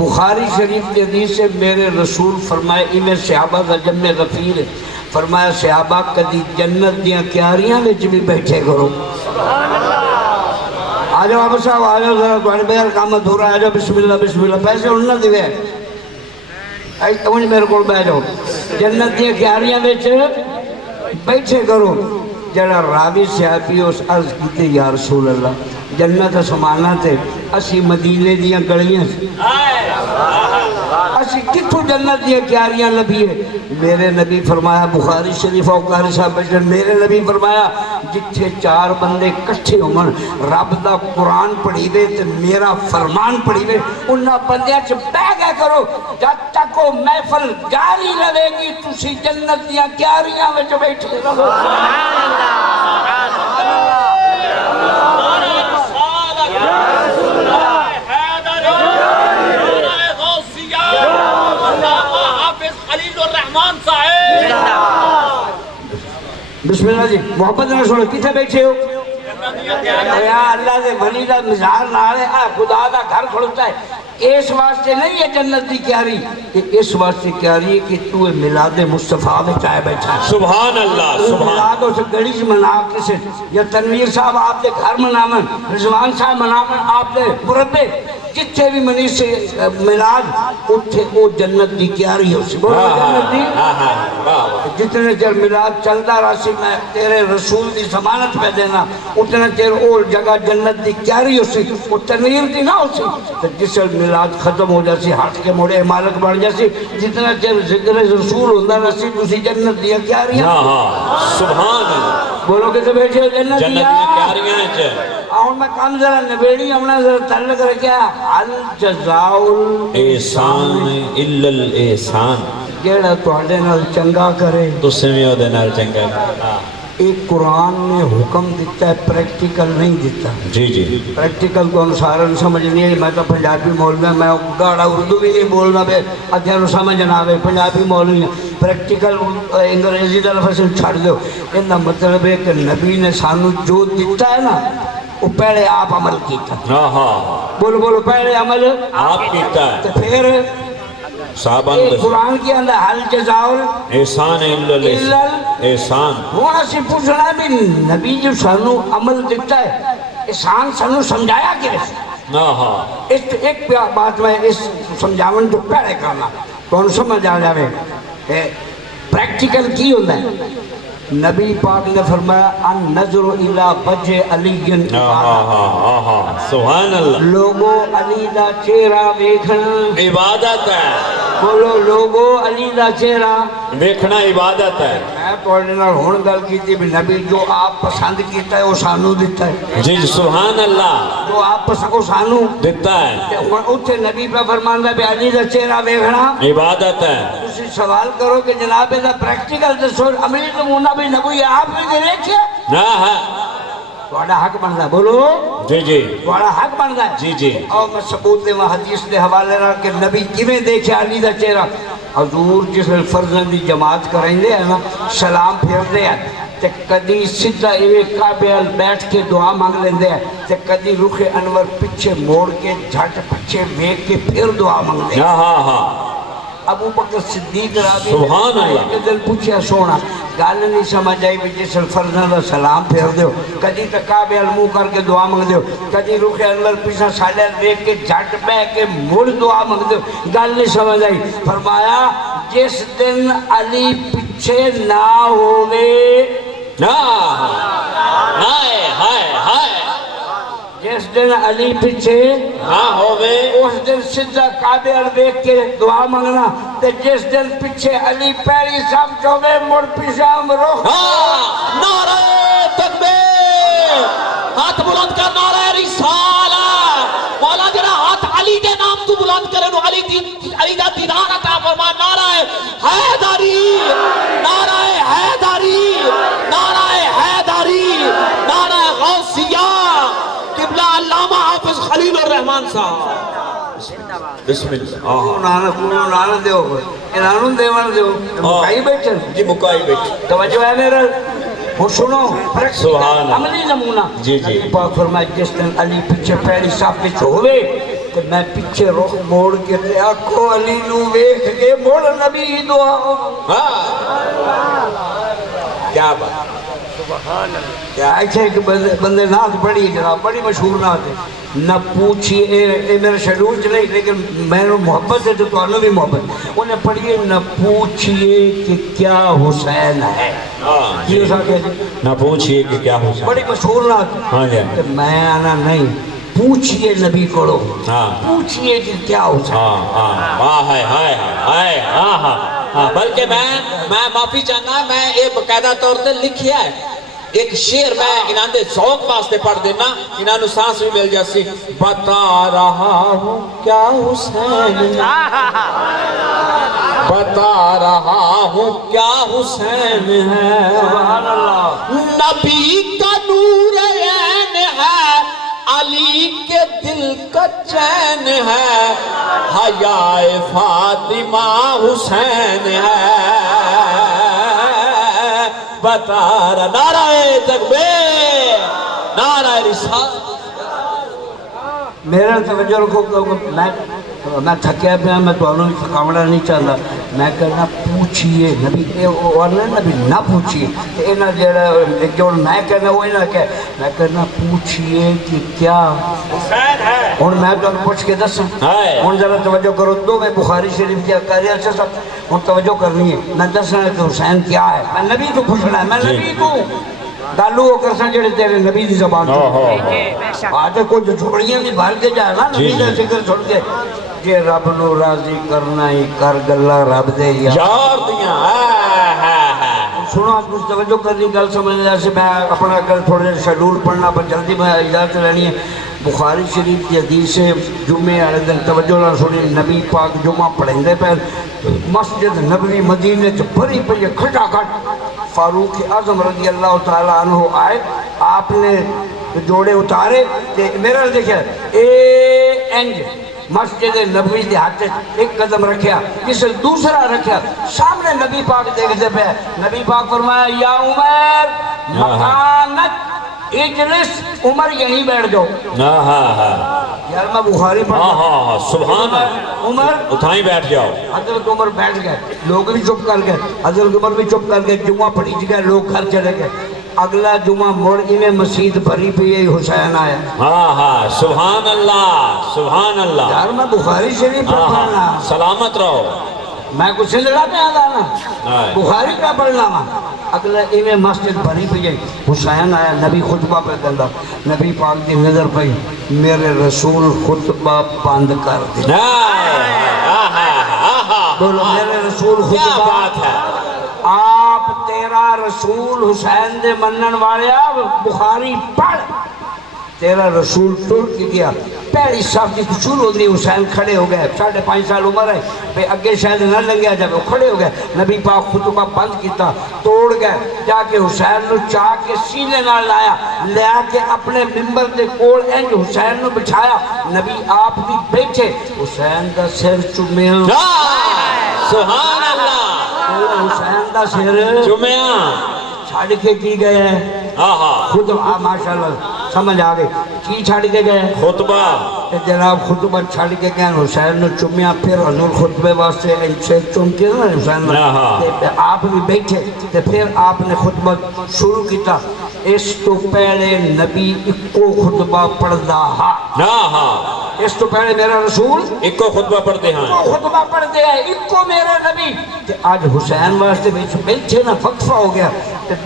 بخاری شریف کی حدیث سے میرے رسول فرمائے انہیں صحابہ کا جمع غفیر ہے، فرمایا صحابہ کدی جنت دیاں کیاریاں وچ بھی بیٹھے کرو۔ آجو آپ صاحب آجو ذرا تواڈے بغیر کام ادھورا، آجو بسم اللہ پیسے انہاں دیوے آئی تمہیں میرے کو بیٹھ جاؤ، جنت دیاں کیاریاں وچ بیٹھے کرو۔ جڑا راوی صحابی اس عرض کیتے یا رسول اللہ جنت سمانا تے اسی مدینے دیاں گلیاں سے اسی کتھوں جنت دیاں کیاریاں لبھی ہے؟ میرے نبی فرمایا بخاری شریف و قاری صاحب بیٹھے، میرے نبی فرمایا جتھے چار بندے کٹھے ہومن رب دا قرآن پڑھی دے تے میرا فرمان پڑھی دے انہاں بندیاں چھ بہ گئے کرو جب تک وہ محفل جاری رہے گی تسی جنت دیاں کیاریاں وچ بیٹھے رہو۔ بسم اللہ جی محبت نہ سنو کتھے بیٹھے ہو؟ یا اللہ دے ولی دا مزار نارے خدا دا گھر کھڑتا ہے۔ اس واسطے نہیں ہے جنت دی کیاری، اس واسطے کیاری ہے کہ تو میلاد مصطفیٰ میں چاہے بیٹھا ہے۔ سبحان اللہ سبحان میلاد اسے گڑی سے منا کسے یا تنویر صاحب آپ دے گھر منامن، رضوان صاحب منامن آپ دے مربے جتھے بھی منی سے میلاد اتھے او جنت دی کیاری ہو سی بولو جنت دی جتنے چیر میلاد چلتا راسی میں تیرے رسول دی ضمانت پہ دینا اتنے چیر او جگہ جنت دی کیاری ہو سی وہ تنویر دی نہ ہو سی جس میلاد ختم ہو جاسی ہاتھ کے موڑے مالک بڑھ جاسی جتنا چیر ذکر رسول ہوندہ رسی تسی جنت دی کیاری سبحان اللہ بولو کہ تو بیٹھے ہو جنت دی کیاریاں ہیں آؤں میں کام ذرا نبیڑی ہمنا ذرا تعلق رکھیا الجزاؤ احسان الا الاحسان جیڑا توڑے نال چنگا کرے تو سمیو دے نال چنگا کرے۔ ایک قرآن نے حکم دیتا ہے پریکٹیکل نہیں دیتا۔ جی جی پریکٹیکل کو انسارن سمجھ نہیں ہے میں تو پنجابی مولوی میں گاڑا اردو بھی نہیں بولنا بے ادھر سمجھ نہ آوے پنجابی مولوی پریکٹیکل انگریزی دا لفظ چھڑ دو انہا مطلب ہے کہ نبی نے سانو جو دیتا ہے نا وہ پہلے آپ عمل کیتا بولو بولو پہلے عمل آپ کیتا ہے تو پھر صحابان قرآن کے اندر حل جزاؤ احسان الا احسان ہونا سی پوچھنا بھی نبی جو سانو عمل دیتا ہے احسان سانو سمجھایا کہ اس ایک بات میں اس سمجھاون جو پہلے کرنا کون سمجھ آ جاوے پریکٹیکل کی ہوتا ہے نبی پاک نے فرمایا ان نظر الى وجہ علی سبحان اللہ لوگوں علی دا چہرہ دیکھنا عبادت ہے بولو لوگوں علی دا چہرہ دیکھنا عبادت ہے۔ میں توڑنے نال ہون گل کی تھی نبی جو آپ پسند کیتا ہے وہ سانو دیتا ہے جی سبحان اللہ جو آپ پسند کو سانو دیتا ہے اتھے نبی پہ فرماندہ بھی علی دا چہرہ دیکھنا عبادت ہے۔ تسی سوال کرو کہ جناب دا پریکٹیکل دسو عملی نمونہ بھی نبوی آپ بھی دے رکھے تھوڑا حق بندا بولو جی جی تھوڑا حق بندا ہے جی جی اور میں ثبوت دے حدیث دے حوالے رہا کہ نبی کیویں دیکھے علی دا چہرہ حضور جس فرزند دی جماعت کریں دے نا سلام پھیر دے تے کدی سدھا ایک کعبے بیٹھ کے دعا مانگ لیندے ہیں تے کدی رخ انور پیچھے موڑ کے جھٹ پیچھے ویکھ کے پھر دعا مانگ دے ابو بکر صدیق رضی سبحان اللہ کے دل پوچھیا سونا گل نہیں سمجھ آئی بھی جس فرزند دا سلام پھیر دیو کدی تکابے المو کر کے دعا مانگ دیو کدی رخ انور پیچھے سالے ویکھ کے جھٹ بہ کے مڑ دعا مانگ دیو گل نہیں سمجھ آئی فرمایا جس دن علی پیچھے نہ ہوئے جس دن علی پیچھے اس دن سدھا کعبے دیکھ کے دعا مانگنا تے جس دن پیچھے علی پیری سب چوبے مڑ پیچھے امرو نعرہ تکبیر ہاتھ بلند کر نعرہ رسالہ مولا جرا ہاتھ علی دے نام تو بلند کرے نو علی دا دیدار عطا فرما نعرہ حیدری نعرہ حیدری نعرہ حیدری نعرہ غوثیہ قبلہ علامہ حافظ خلیل الرحمن صاحب بسم اللہ نانا دیو انہوں دیوان دیو مکائی بیٹھن جی مکائی بیٹھن توجہ ہے میرا وہ سنو سبحان عملی نمونہ جی جی پاک فرمائے جس دن علی پیچھے پہلی صاحب پچھ ہوئے کہ میں پیچھے رخ موڑ کے تے آکھو علی نو ویکھ کے موڑ نبی دعا ہاں کیا بات کیا ایسے ایک بندے نعت پڑھی جناب بڑی مشہور نعت ہے نہ پوچھئے اے میرے شیڈول چ نہیں لیکن میں نے محبت سے تو انہوں بھی محبت انہیں پڑھیے نہ پوچھئے کہ کیا حسین ہے یہ سا کہ نہ پوچھئے کہ کیا حسین بڑی مشہور نعت ہاں جی کہ میں آنا نہیں پوچھئے نبی کرو ہاں پوچھئے کہ کیا حسین ہاں ہائے ہائے ہائے ہاں ہاں ہاں بلکہ میں معافی چاہنا میں ایک باقاعدہ طور سے لکھیا ہے ایک شعر میں انہاں دے ذوق واسطے پڑھ دینا انہاں نو سانس بھی مل جاسی بتا رہا ہوں کیا حسین بتا رہا ہوں کیا حسین ہے سبحان اللہ نبی کا نور عین ہے علی کے دل کا چین ہے حیائے فاطمہ حسین ہے بتا رہا نعرہ تکبیر نعرہ رسالت میرا توجہ رکھو میں تھکیا پیا میں تو انہوں تھکاونا نہیں چاہتا میں کہنا پوچھئے نبی اور نبی نہ پوچھئے کہ انہاں جو میں کہنا وہ نہ کہ میں کہنا پوچھئے کہ کیا حسین ہے اور میں تو پوچھ کے دس ہوں ذرا توجہ کرو دو میں بخاری شریف کیا کہہ رہا اچھا سب ہوں توجہ کرنی ہے میں دسنا کہ حسین کیا ہے میں نبی کو پوچھنا ہے میں نبی کو گالو ہو کر سن جڑے تیرے نبی دی زبان آج کوئی جو چھوڑیاں بھی بھال کے جائے نا نبی دا ذکر چھوڑ کے جے رب نو راضی کرنا ہی کر گلا رب دے یار دیاں سنو آپ کچھ توجہ کرنی گل سمجھنے جیسے میں اپنا کل تھوڑے شیڈول پڑھنا پر جلدی میں اجازت لینی ہے بخاری شریف کی حدیث سے جمعے والے دن توجہ نہ سنی نبی پاک جمعہ پڑھیں دے پہ مسجد نبوی مدینے چ بھری پہ کھٹا کھٹ فاروق اعظم رضی اللہ تعالیٰ عنہ آئے آپ نے جوڑے اتارے میرا دیکھا انج مسجد نبوی دے ہاتھ ایک قدم رکھیا جسے دوسرا رکھیا سامنے نبی پاک دیکھتے پہ نبی پاک فرمایا یا عمر مکانت اجلس عمر یہیں بیٹھ جاؤ یار میں بخاری پڑھا سبحان اللہ عمر اتھائیں بیٹھ جاؤ حضرت عمر بیٹھ گئے لوگ بھی چپ کر گئے حضرت عمر بھی چپ کر گئے جمعہ پڑھی گئے لوگ گھر چلے گئے اگلا جمعہ موڑ میں مسجد بھری پہ یہی حسین آیا سبحان اللہ سبحان اللہ یار میں بخاری شریف پڑھنا سلامت رہو میں کچھ سندڑا پہ آدھا نا بخاری کا پڑھنا وا اگلا ایویں مسجد بھری پہ جائے حسین آیا نبی خطبہ پہ کردا نبی پاک دی نظر پئی میرے رسول خطبہ بند کر دے بولو میرے رسول خطبہ بات ہے آپ تیرا رسول حسین دے منن والیا بخاری پڑھ تیرا رسول ٹر کے گیا پہلی صاحب کی شروع ہو گئی حسین کھڑے ہو گئے 5.5 سال عمر ہے بے اگے شاید نہ لگیا جب وہ کھڑے ہو گئے نبی پاک خطبہ بند کیتا توڑ گئے جا کے حسین نو چاہ کے سینے نہ لایا لیا کے اپنے ممبر دے کول انج حسین نو بٹھایا نبی آپ بھی بیٹھے حسین دا سر چومیا سبحان اللہ حسین دا سر چومیا چھاڑ کے کی گئے ہیں خود ماشاءاللہ سمجھ آگئے کی چھاڑ کے گئے خطبہ جناب خطبہ چھاڑ کے گئے حسین نے چمیا پھر حضور خطبے واسطے ان سے چم کے نا حسین آپ بھی بیٹھے پھر آپ نے خطبہ شروع کیتا اس تو پہلے نبی اکو خطبہ پڑھدا اس تو پہلے میرا رسول اکو خطبہ پڑھتے ہیں اکو خطبہ پڑھتے ہیں اکو میرا نبی آج حسین واسطے بیٹھے نا وقفہ ہو گیا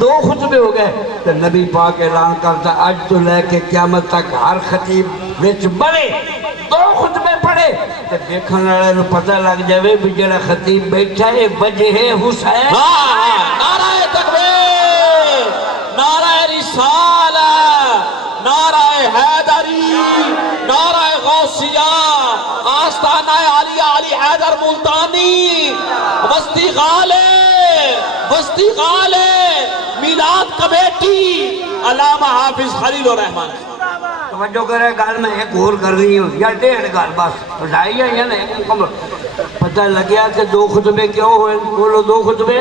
2 خطبے ہو گئے تو نبی پاک اعلان کرتا آج تو لے کے قیامت تک ہر خطیب وچ بڑے 2 خطبے پڑھے تو دیکھنے والے نو پتہ لگ جائے بھی جڑا خطیب بیٹھا ہے وجہ ہے حسین نعرہ تکبیر نعرہ رسالت نعرہ حیدری نعرہ غوثیہ آستانہ علی حیدر ملتانی وسطی غالب میلاد کمیٹی علامہ حافظ خلیل الرحمن توجہ کرے گال میں ایک اور کر رہی ہوں یا 1.5 گال بس ڈھائی ہے یا نا ایک مکمل پتہ لگیا کہ 2 خطبے کیوں ہوئے بولو 2 خطبے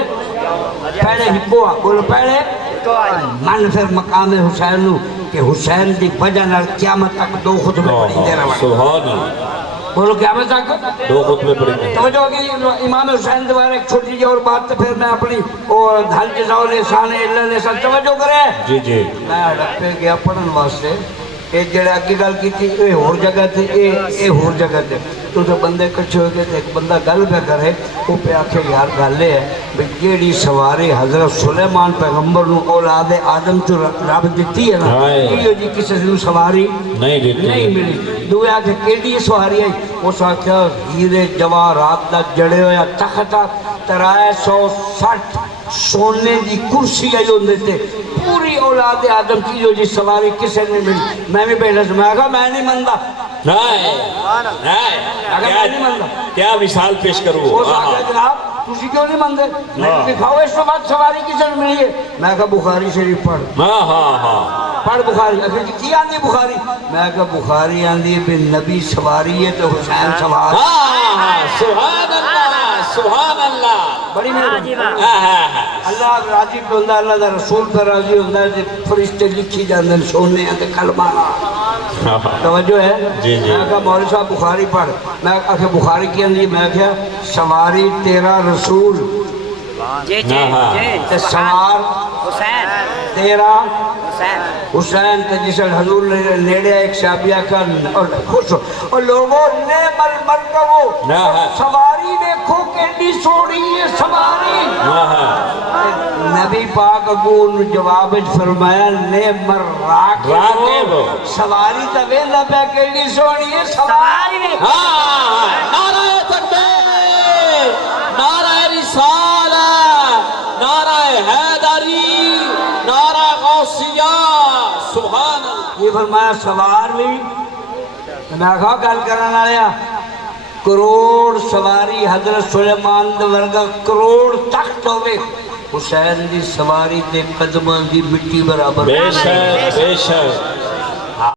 پہلے ہکوا بولو پہلے من پھر مقام حسین نو کہ حسین دی وجہ نال قیامت تک دو خطبے پڑھی دے رہا سبحان اللہ بولو قیامت تک دو خطبے پڑھیں گے توجہ ہوگی امام حسین دوبارہ ایک چھوٹی جی اور بات تو پھر میں اپنی دھل جزاؤ لسان اللہ لسان توجہ کرے جی جی میں ڈپے گیا پڑھن واسطے اے جڑا اگے گل کیتی اے ہور جگہ تے اے ہور جگہ تے تو بندے کچھ ہو گئے تے ایک بندہ گل پہ کرے وہ پہ آکھے یار گل ہے بھئی جیڑی سواری حضرت سلیمان پیغمبر نو اولاد آدم تو رب دیتی ہے نا یہ جی کسی سے سواری نہیں ملی دوے آکھے کیڑی سواری آئی اس آکھے ہیرے جواہرات دا جڑے ہویا تختہ 360 سونے دی کرسی آئی ہوندے تھے پوری اولاد آدم کی جو جی سواری کسے نہیں ملی میں بھی بیٹھا سے میں کہا میں نہیں مندہ کیا مثال پیش کروں وہ ساکھا جناب تُسی کیوں نہیں مندے میں دکھاؤ اس کے بعد سواری کسے نہیں ملی ہے میں کہا بخاری شریف پڑھ پڑھ بخاری اگر جی کی آندھی بخاری میں کہا بخاری آندھی بن نبی سواری ہے تو حسین سوار سبحان اللہ سبحان اللہ بڑی مہربانی اللہ راضی پہ ہوندہ اللہ دا رسول پہ راضی ہوندہ ہے فرشتے لکھی جاندے سونے ہیں تے کلمانا توجہ ہے میں کہا مولوی صاحب بخاری پڑھ میں کہا بخاری کی اندھی میں کہا سواری تیرا رسول تے سوار تیرا حسین تے جسے حضور نیڑے ایک شابیہ کا اور خوش ہو اور لوگوں نعم المرکبو سواری دیکھو کیڑی سوڑی ہے سواری نبی پاک اگو ان جواب فرمایا نعم الراکب سواری تا ویلا پہ کیڑی سوڑی ہے سواری دیکھو نعرہ تکبیر نعرہ رسالہ نعرہ حیدری نعرہ غوثیہ سبحان اللہ یہ فرمایا سوار بھی میں کہا گل کرنا لیا کروڑ سواری حضرت سلیمان دے ورگا کروڑ تخت ہوئے حسین دی سواری دے قدمان دی مٹی برابر بے شک